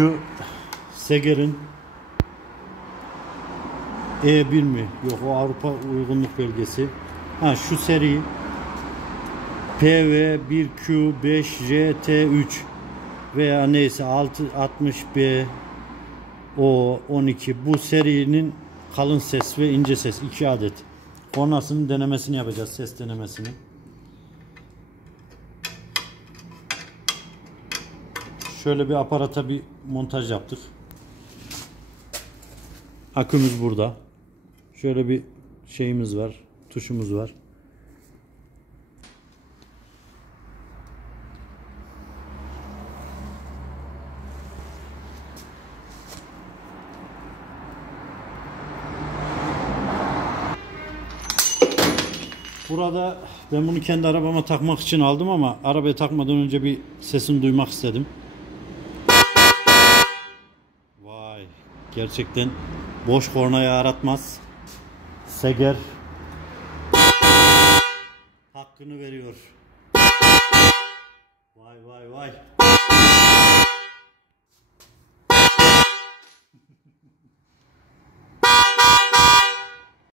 Şu Seger'in E1 mi? Yok, o Avrupa uygunluk belgesi. Ha, şu seri PV1Q5JT3 veya neyse 660B O12, bu serinin kalın ses ve ince ses 2 adet. Kornasının denemesini yapacağız, ses denemesini. Şöyle bir aparata bir montaj yaptık. Akümüz burada. Şöyle bir şeyimiz var, tuşumuz var. Burada ben bunu kendi arabama takmak için aldım ama arabaya takmadan önce bir sesini duymak istedim. Vay, gerçekten boş kornayı aratmaz. Seger hakkını veriyor. Vay vay vay.